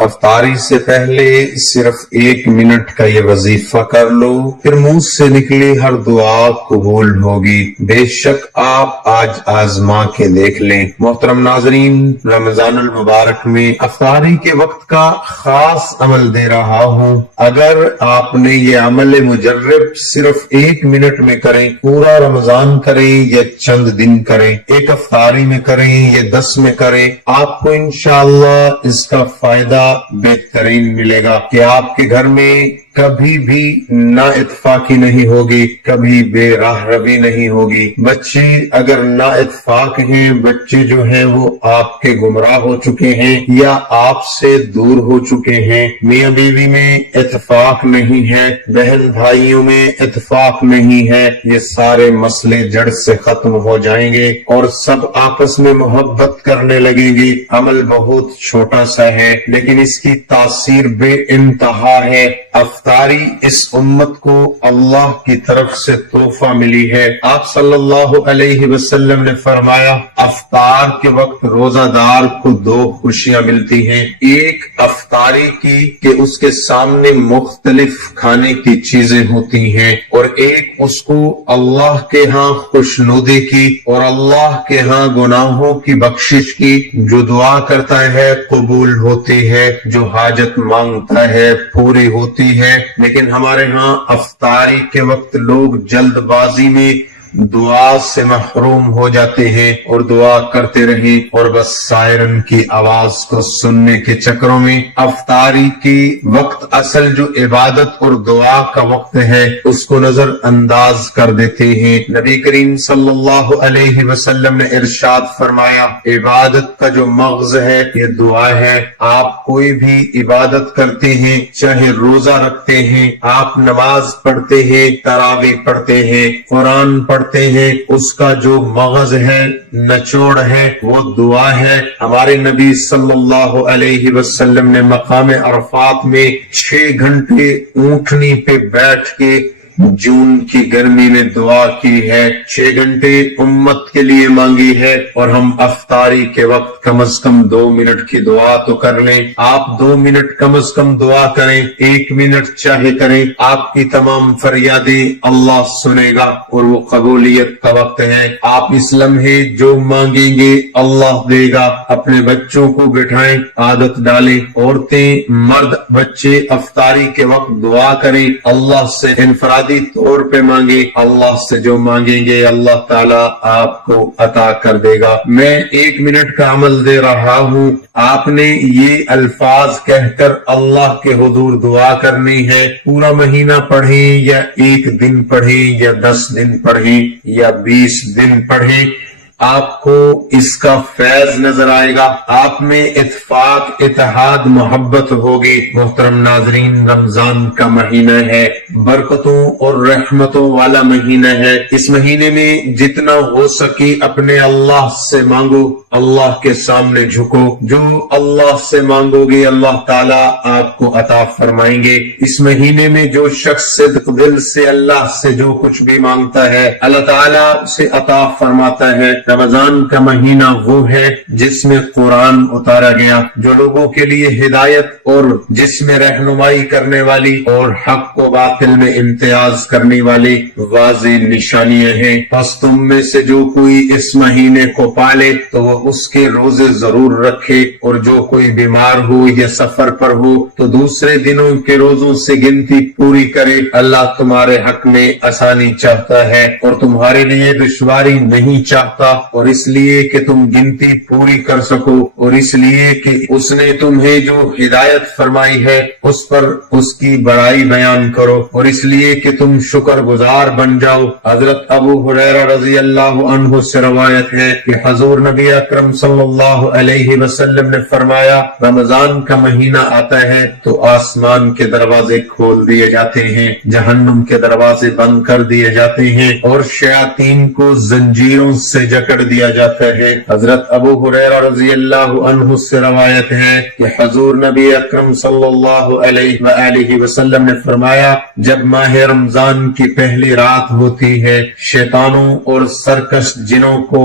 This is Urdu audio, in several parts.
افطاری سے پہلے صرف 1 منٹ کا یہ وظیفہ کر لو، پھر منہ سے نکلی ہر دعا قبول ہوگی۔ بے شک آپ آج آزما کے دیکھ لیں۔ محترم ناظرین، رمضان المبارک میں افطاری کے وقت کا خاص عمل دے رہا ہوں۔ اگر آپ نے یہ عمل مجرب صرف 1 منٹ میں کریں، پورا رمضان کریں یا چند دن کریں، ایک افطاری میں کریں یا 10 میں کریں، آپ کو انشاءاللہ اس کا فائدہ بہترین ملے گا کہ آپ کے گھر میں کبھی بھی نا اتفاقی نہیں ہوگی، کبھی بے راہ روی نہیں ہوگی۔ بچے اگر نا اتفاق ہیں، بچے جو ہیں وہ آپ کے گمراہ ہو چکے ہیں یا آپ سے دور ہو چکے ہیں، میاں بیوی میں اتفاق نہیں ہے، بہن بھائیوں میں اتفاق نہیں ہے، یہ سارے مسئلے جڑ سے ختم ہو جائیں گے اور سب آپس میں محبت کرنے لگیں گے۔ عمل بہت چھوٹا سا ہے لیکن اس کی تاثیر بے انتہا ہے۔ افطاری اس امت کو اللہ کی طرف سے تحفہ ملی ہے۔ آپ صلی اللہ علیہ وسلم نے فرمایا، افطار کے وقت روزہ دار کو 2 خوشیاں ملتی ہیں، ایک افطاری کی کہ اس کے سامنے مختلف کھانے کی چیزیں ہوتی ہیں، اور ایک اس کو اللہ کے ہاں خوشنودی کی اور اللہ کے ہاں گناہوں کی بخشش کی۔ جو دعا کرتا ہے قبول ہوتی ہے، جو حاجت مانگتا ہے پوری ہوتی ہے۔ لیکن ہمارے ہاں افطاری کے وقت لوگ جلد بازی میں دعا سے محروم ہو جاتے ہیں اور دعا کرتے رہیں اور بس سائرن کی آواز کو سننے کے چکروں میں افطاری کی وقت اصل جو عبادت اور دعا کا وقت ہے اس کو نظر انداز کر دیتے ہیں۔ نبی کریم صلی اللہ علیہ وسلم نے ارشاد فرمایا، عبادت کا جو مغز ہے یہ دعا ہے۔ آپ کوئی بھی عبادت کرتے ہیں، چاہے روزہ رکھتے ہیں، آپ نماز پڑھتے ہیں، تراویح پڑھتے ہیں، قرآن پڑھتے ہیں، اس کا جو مغز ہے، نچوڑ ہے، وہ دعا ہے۔ ہمارے نبی صلی اللہ علیہ وسلم نے مقام عرفات میں 6 گھنٹے اونٹنی پہ بیٹھ کے جون کی گرمی میں دعا کی ہے، 6 گھنٹے امت کے لیے مانگی ہے، اور ہم افطاری کے وقت کم از کم 2 منٹ کی دعا تو کر لیں۔ آپ 2 منٹ کم از کم دعا کریں، 1 منٹ چاہے کریں، آپ کی تمام فریادیں اللہ سنے گا اور وہ قبولیت کا وقت ہے۔ آپ اس لمحے جو مانگیں گے اللہ دے گا۔ اپنے بچوں کو بٹھائیں، عادت ڈالیں، عورتیں مرد بچے افطاری کے وقت دعا کریں، اللہ سے انفرادی طور پہ مانگے، اللہ سے جو مانگیں گے اللہ تعالیٰ آپ کو عطا کر دے گا۔ میں 1 منٹ کا عمل دے رہا ہوں، آپ نے یہ الفاظ کہہ کر اللہ کے حضور دعا کرنی ہے۔ پورا مہینہ پڑھیں یا 1 دن پڑھیں یا 10 دن پڑھیں یا 20 دن پڑھیں، آپ کو اس کا فیض نظر آئے گا، آپ میں اتفاق، اتحاد، محبت ہوگی۔ محترم ناظرین، رمضان کا مہینہ ہے، برکتوں اور رحمتوں والا مہینہ ہے۔ اس مہینے میں جتنا ہو سکے اپنے اللہ سے مانگو، اللہ کے سامنے جھکو، جو اللہ سے مانگو گے اللہ تعالیٰ آپ کو عطا فرمائیں گے۔ اس مہینے میں جو شخص صدق دل سے اللہ سے جو کچھ بھی مانگتا ہے اللہ تعالیٰ اسے عطا فرماتا ہے۔ رمضان کا مہینہ وہ ہے جس میں قرآن اتارا گیا، جو لوگوں کے لیے ہدایت اور جس میں رہنمائی کرنے والی اور حق و باطل میں امتیاز کرنے والی واضح نشانیاں ہیں۔ پس تم میں سے جو کوئی اس مہینے کو پالے تو وہ اس کے روزے ضرور رکھے، اور جو کوئی بیمار ہو یا سفر پر ہو تو دوسرے دنوں کے روزوں سے گنتی پوری کرے۔ اللہ تمہارے حق میں آسانی چاہتا ہے اور تمہارے لیے دشواری نہیں چاہتا، اور اس لیے کہ تم گنتی پوری کر سکو، اور اس لیے کہ اس نے تمہیں جو ہدایت فرمائی ہے اس پر اس کی بڑائی بیان کرو، اور اس لیے کہ تم شکر گزار بن جاؤ۔ حضرت ابو ہریرہ رضی اللہ عنہ سے روایت ہے کہ حضور نبی اکرم صلی اللہ علیہ وسلم نے فرمایا، رمضان کا مہینہ آتا ہے تو آسمان کے دروازے کھول دیے جاتے ہیں، جہنم کے دروازے بند کر دیے جاتے ہیں، اور شیاطین کو زنجیروں سے جکڑ دیا جاتا ہے۔ حضرت ابو ہریرہ رضی اللہ عنہ سے روایت ہے کہ حضور نبی اکرم صلی اللہ علیہ وآلہ وسلم نے فرمایا، جب ماہ رمضان کی پہلی رات ہوتی ہے شیطانوں اور سرکش جنوں کو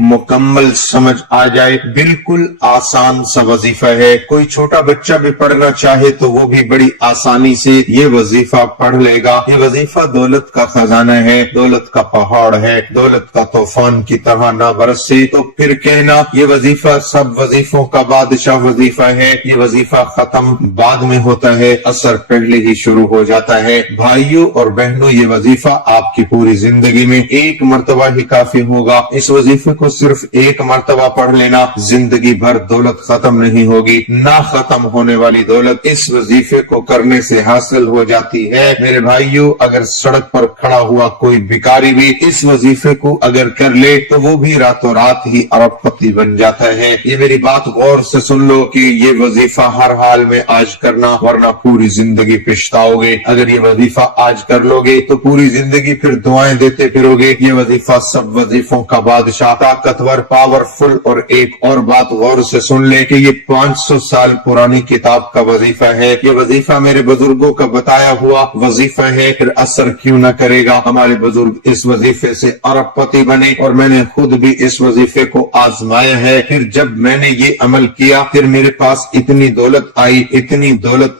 مکمل سمجھ آ جائے۔ بالکل آسان سا وظیفہ ہے، کوئی چھوٹا بچہ بھی پڑھنا چاہے تو وہ بھی بڑی آسانی سے یہ وظیفہ پڑھ لے گا۔ یہ وظیفہ دولت کا خزانہ ہے، دولت کا پہاڑ ہے، دولت کا طوفان کی طرح نہ برسے تو پھر کہنا یہ وظیفہ سب وظیفوں کا بادشاہ وظیفہ ہے۔ یہ وظیفہ ختم بعد میں ہوتا ہے، اثر پہلے ہی شروع ہو جاتا ہے۔ بھائیوں اور بہنوں، یہ وظیفہ آپ کی پوری زندگی میں ایک مرتبہ ہی کافی ہوگا۔ اس وظیفے کو صرف ایک مرتبہ پڑھ لینا، زندگی بھر دولت ختم نہیں ہوگی، نہ ختم ہونے والی دولت اس وظیفے کو کرنے سے حاصل ہو جاتی ہے۔ میرے بھائیوں، اگر سڑک پر کھڑا ہوا کوئی بھکاری بھی اس وظیفے کو اگر کر لے تو وہ بھی راتوں رات ہی ارب پتی بن جاتا ہے۔ یہ میری بات غور سے سن لو کہ یہ وظیفہ ہر حال میں آج کرنا، ورنہ پوری زندگی پچھتاؤ گے۔ اگر یہ وظیفہ آج کر لو گے تو پوری زندگی پھر دعائیں دیتے پھرو گے۔ یہ وظیفہ سب وظیفوں کا بادشاہ، طاقتور، پاورفل، اور ایک اور بات غور سے سن لے کہ یہ 500 سال پرانی کتاب کا وظیفہ ہے۔ یہ وظیفہ میرے بزرگوں کا بتایا ہوا وظیفہ ہے، پھر اثر کیوں نہ کرے گا؟ ہمارے بزرگ اس وظیفے سے ارب پتی بنے، اور میں نے خود بھی اس وظیفے کو آزمایا ہے۔ پھر جب میں نے یہ عمل کیا پھر میرے پاس اتنی دولت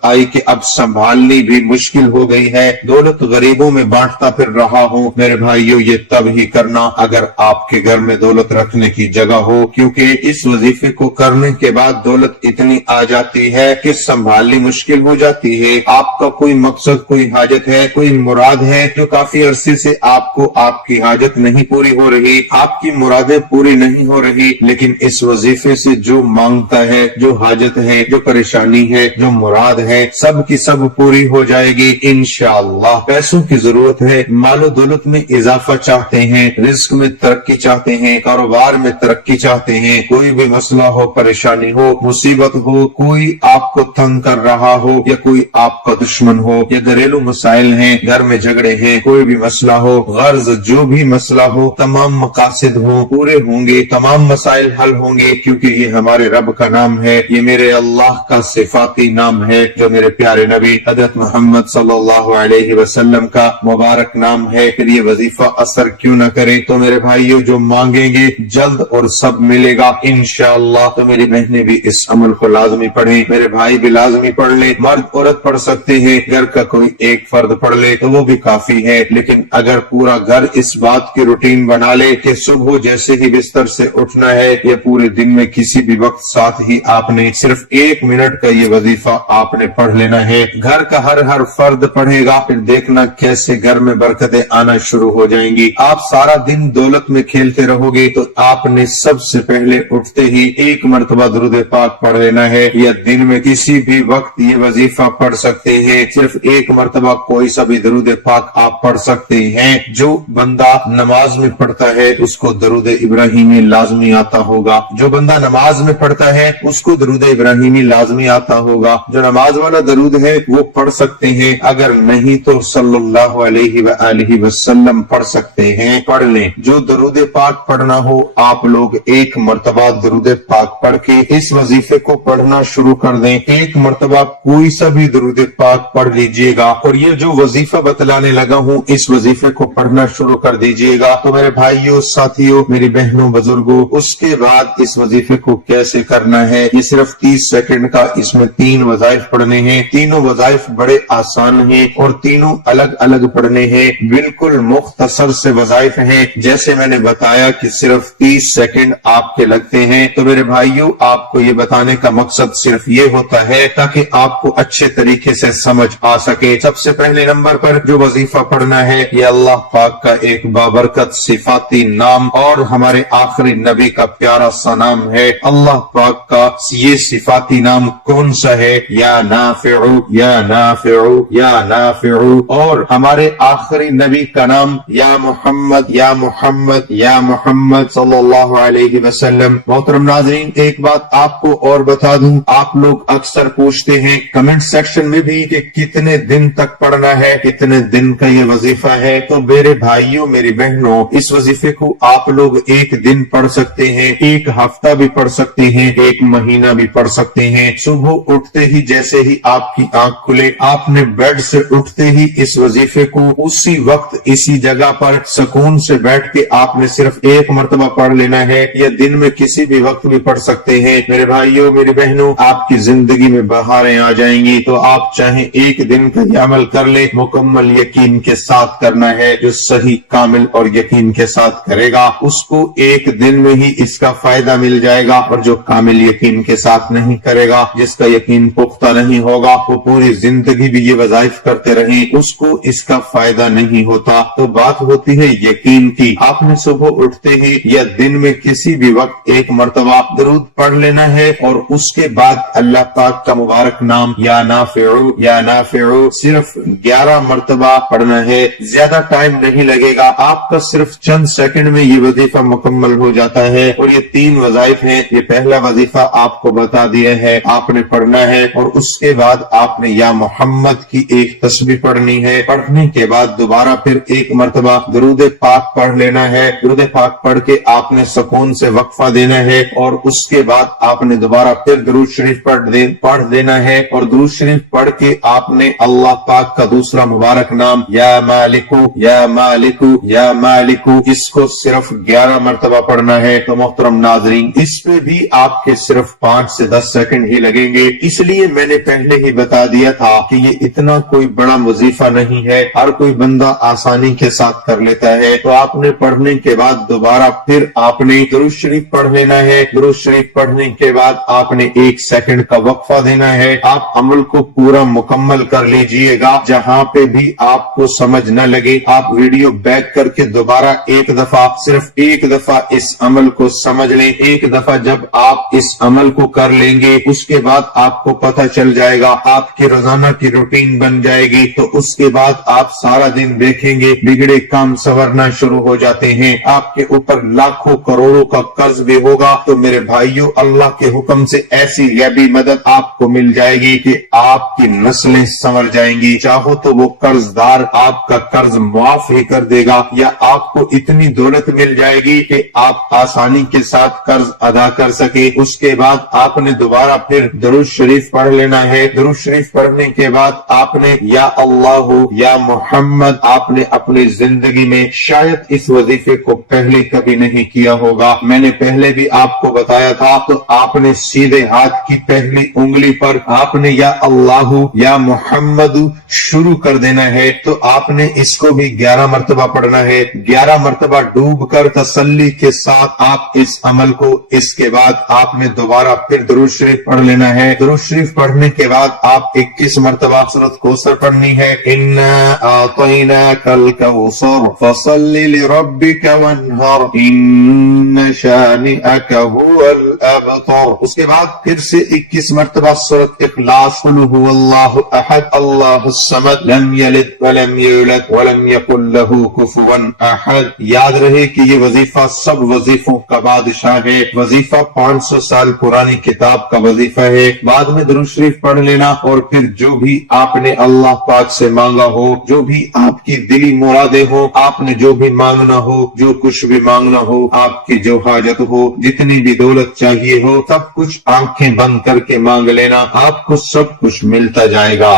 آئی کہ اب سنبھالنی بھی مشکل ہو گئی ہے۔ دولت غریبوں میں بانٹتا پھر رہا ہوں۔ میرے بھائیوں، یہ تب ہی کرنا اگر آپ کے گھر میں دولت رکھنے کی جگہ ہو، کیونکہ اس وظیفے کو کرنے کے بعد دولت اتنی آ جاتی ہے کہ سنبھالنی مشکل ہو جاتی ہے۔ آپ کا کوئی مقصد، کوئی حاجت ہے، کوئی مراد ہے جو کافی عرصے سے آپ کی حاجت نہیں پوری ہو رہی، آپ کی مرادیں پوری نہیں ہو رہی، لیکن اس وظیفے سے جو مانگتا ہے، جو حاجت ہے، جو پریشانی ہے، جو مراد ہے، سب کی سب پوری ہو جائے گی انشاءاللہ۔ پیسوں کی ضرورت ہے، مال و دولت میں اضافہ چاہتے ہیں، رزق میں ترقی چاہتے ہیں، کاروبار میں ترقی چاہتے ہیں، کوئی بھی مسئلہ ہو، پریشانی ہو، مصیبت ہو، کوئی آپ کو تنگ کر رہا ہو یا کوئی آپ کا دشمن ہو، یا گھریلو مسائل ہیں، گھر میں جھگڑے ہیں، کوئی بھی مسئلہ ہو، غرض جو بھی مسئلہ ہو، تمام مقاصد ہوں پورے ہوں گے، تمام مسائل حل ہوں گے، کیونکہ یہ ہمارے رب کا نام ہے، یہ میرے اللہ کا صفاتی نام ہے، جو میرے پیارے نبی حضرت محمد صلی اللہ علیہ وسلم کا مبارک نام ہے۔ پھر یہ وظیفہ اثر کیوں نہ کرے؟ تو میرے بھائیوں، جو مانگیں گے جلد اور سب ملے گا انشاءاللہ۔ تو میری بہنیں بھی اس عمل کو لازمی پڑھیں، میرے بھائی بھی لازمی پڑھ لیں، مرد عورت پڑھ سکتے ہیں، گھر کا کوئی ایک فرد پڑھ لے تو وہ بھی کافی ہے، لیکن اگر پورا گھر اس بات کی روٹین بنا لے کہ صبح جیسے ہی بستر سے اٹھنا ہے یا پورے دن میں کسی بھی وقت ساتھ ہی آپ نے صرف 1 منٹ کا یہ وظیفہ آپ نے پڑھ لینا ہے، گھر کا ہر فرد پڑھے گا، پھر دیکھنا کیسے گھر میں برکتیں آنا شروع ہو جائیں گی۔ آپ سارا دن دولت میں کھیلتے رہو گے تو آپ نے سب سے پہلے اٹھتے ہی 1 مرتبہ درود پاک پڑھ لینا ہے، یا دن میں کسی بھی وقت یہ وظیفہ پڑھ سکتے ہیں، صرف 1 مرتبہ کوئی سا بھی درود پاک آپ پڑھ سکتے ہیں۔ جو بندہ نماز میں پڑھتا ہے اس کو درود ابراہیمی لازمی آتا ہوگا، جو بندہ نماز میں پڑھتا ہے اس کو درود ابراہیمی لازمی آتا ہوگا، جو نماز والا درود ہے وہ پڑھ سکتے ہیں، اگر نہیں تو صلی اللہ علیہ وآلہ وسلم پڑھ سکتے ہیں، پڑھ لیں۔ جو درود پاک پڑھنا ہو آپ لوگ 1 مرتبہ درود پاک پڑھ کے اس وظیفے کو پڑھنا شروع کر دیں، 1 مرتبہ کوئی سا بھی درود پاک پڑھ لیجئے گا، اور یہ جو وظیفہ بتلانے لگا ہوں اس وظیفے کو پڑھنا شروع کر دیجئے گا۔ تو میرے بھائیوں، ساتھیوں، میری بہنوں، بزرگوں، اس کے بعد اس وظیفے کو کیسے کرنا ہے؟ یہ صرف 30 سیکنڈ کا، اس میں 3 وظائف پڑھنے ہیں، تینوں وظائف بڑے آسان ہیں اور تینوں الگ الگ پڑھنے ہیں، بالکل مختصر سے وظائف ہیں، جیسے میں نے بتایا کہ صرف 30 سیکنڈ آپ کے لگتے ہیں۔ تو میرے بھائیوں، آپ کو یہ بتانے کا مقصد صرف یہ ہوتا ہے تاکہ آپ کو اچھے طریقے سے سمجھ آ سکے۔ سب سے پہلے نمبر پر جو وظیفہ پڑھنا ہے یہ اللہ پاک کا ایک بابرکت صفاتی نام اور ہمارے آخری نبی کا پیارا سا نام ہے۔ اللہ پاک کا یہ صفاتی نام کون سا ہے؟ یا نافع، یا نافع، یا نافع، اور ہمارے آخری نبی کا نام یا محمد، یا محمد، یا محمد صلی اللہ علیہ وسلم۔ محترم ناظرین، ایک بات آپ کو اور بتا دوں، آپ لوگ اکثر پوچھتے ہیں کمنٹ سیکشن میں بھی کہ کتنے دن تک پڑھنا ہے، کتنے دن کا یہ وظیفہ ہے۔ تو میرے بھائیوں، میری بہنوں، اس وظیفے کو آپ لوگ 1 دن پڑھ سکتے ہیں، 1 ہفتہ بھی پڑھ سکتے ہیں، 1 مہینہ بھی پڑھ سکتے ہیں۔ صبح اٹھتے ہی جیسے ہی آپ کی آنکھ کھلے، آپ نے بیڈ سے اٹھتے ہی اس وظیفے کو اسی وقت اسی جگہ پر سکون سے بیٹھ بیٹھ کے آپ نے صرف ایک مرتبہ پڑھ لینا ہے یا دن میں کسی بھی وقت بھی پڑھ سکتے ہیں۔ میرے بھائیوں میری بہنوں، آپ کی زندگی میں بہاریں آ جائیں گی۔ تو آپ چاہیں ایک دن کا یہ عمل کر لیں، مکمل یقین کے ساتھ کرنا ہے۔ جو صحیح کامل اور یقین کے ساتھ کرے گا اس کو ایک دن میں ہی اس کا فائدہ مل جائے گا، اور جو کامل یقین کے ساتھ نہیں کرے گا، جس کا یقین پختہ نہیں ہوگا، وہ پوری زندگی بھی یہ وظائف کرتے رہیں، اس کو اس کا فائدہ نہیں ہوتا۔ تو بات ہوتی ہے یقین کی۔ آپ نے صبح اٹھتے ہی یا دن میں کسی بھی وقت ایک مرتبہ درود پڑھ لینا ہے، اور اس کے بعد اللہ پاک کا مبارک نام یا نافع صرف 11 مرتبہ پڑھنا ہے۔ زیادہ ٹائم نہیں لگے گا، آپ کا صرف چند سیکنڈ میں یہ وظیفہ مکمل ہو جاتا ہے۔ اور یہ 3 وظائف ہیں۔ یہ پہلا وظیفہ آپ کو بتا دیا ہے، آپ نے پڑھنا ہے، اور اس کے بعد آپ نے یا محمد کی ایک تسبیح پڑھنی ہے۔ پڑھنے کے بعد دوبارہ پھر ایک مرتبہ درود پاک پڑھ لینا ہے۔ درود پاک پڑھ کے آپ نے سکون سے وقفہ دینا ہے، اور اس کے بعد آپ نے دوبارہ پھر درود شریف پڑھ دینا ہے، اور درود شریف پڑھ کے آپ نے اللہ پاک کا دوسرا مبارک نام یا مالکو اس کو صرف 11 مرتبہ پڑھنا ہے۔ تو محترم ناظرین، اس پہ بھی آپ کے صرف 5 سے 10 سیکنڈ ہی لگیں گے۔ اس لیے میں نے پہلے ہی بتا دیا تھا کہ یہ اتنا کوئی بڑا وظیفہ نہیں ہے، ہر کوئی بندہ آسانی کے ساتھ کر لیتا ہے۔ تو آپ نے پڑھنے کے بعد دوبارہ پھر آپ نے درود شریف پڑھ لینا ہے۔ درود شریف پڑھنے کے بعد آپ نے 1 سیکنڈ کا وقفہ دینا ہے۔ آپ عمل کو پورا مکمل کر لیجئے گا۔ جہاں پہ بھی آپ کو سمجھ نہ لگے، آپ ویڈیو بیک کر کے دوبارہ صرف ایک دفعہ اس عمل کو سمجھ لیں۔ ایک دفعہ جب آپ اس عمل کو کر لیں گے، اس کے بعد آپ کو پتہ چل جائے گا، آپ کی روزانہ کی روٹین بن جائے گی۔ تو اس کے بعد آپ سارا دن دیکھیں گے بگڑے کام سنورنا شروع ہو جاتے ہیں۔ آپ کے اوپر لاکھوں کروڑوں کا قرض بھی ہوگا، تو میرے بھائیوں اللہ کے حکم سے ایسی غیبی مدد آپ کو مل جائے گی کہ آپ کی نسلیں سنور جائیں گی۔ چاہو تو وہ قرض دار آپ کا قرض معاف ہی کر دے گا، یا آپ کو اتنی دولت مل جائے گی کہ آپ آسانی کے ساتھ قرض ادا کر سکے۔ اس کے بعد آپ نے دوبارہ پھر درود شریف پڑھ لینا ہے۔ درود شریف پڑھنے کے بعد آپ نے یا اللہ یا محمد، آپ نے اپنی زندگی میں شاید اس وظیفے کو پہلے کبھی نہیں کیا ہوگا، میں نے پہلے بھی آپ کو بتایا تھا۔ تو آپ نے سیدھے ہاتھ کی پہلی انگلی پر آپ نے یا اللہ یا محمد شروع کر دینا ہے۔ تو آپ نے اس کو بھی 11 مرتبہ پڑھنا ہے۔ 11 مرتبہ ڈوب کر تسلی کے ساتھ آپ اس عمل کو، اس کے بعد آپ نے دوبارہ پھر درود شریف پڑھ لینا ہے۔ درود شریف پڑھنے کے بعد آپ 21 مرتبہ سورۃ کوثر پڑھنی ہے۔ انا اعطیناک الکوثر فصل لربک وانحر ان شانئک هو الابتر۔ اس کے بعد پھر سے 21 مرتبہ سورۃ اخلاص، قل هو اللہ احد اللہ الصمد لم یلد ولم یولد ولم یکن له کفوا احد۔ یاد رہے کہ یہ وظیفہ سب وظیفوں کا بادشاہ ہے۔ وظیفہ 500 سال پرانی کتاب کا وظیفہ ہے۔ بعد میں درود شریف پڑھ لینا، اور پھر جو بھی آپ نے اللہ پاک سے مانگا ہو، جو بھی آپ کی دلی مرادیں ہو، آپ نے جو بھی مانگنا ہو، جو کچھ بھی مانگنا ہو، آپ کی جو حاجت ہو، جتنی بھی دولت چاہیے ہو، سب کچھ آنکھیں بند کر کے مانگ لینا، آپ کو سب کچھ ملتا جائے گا۔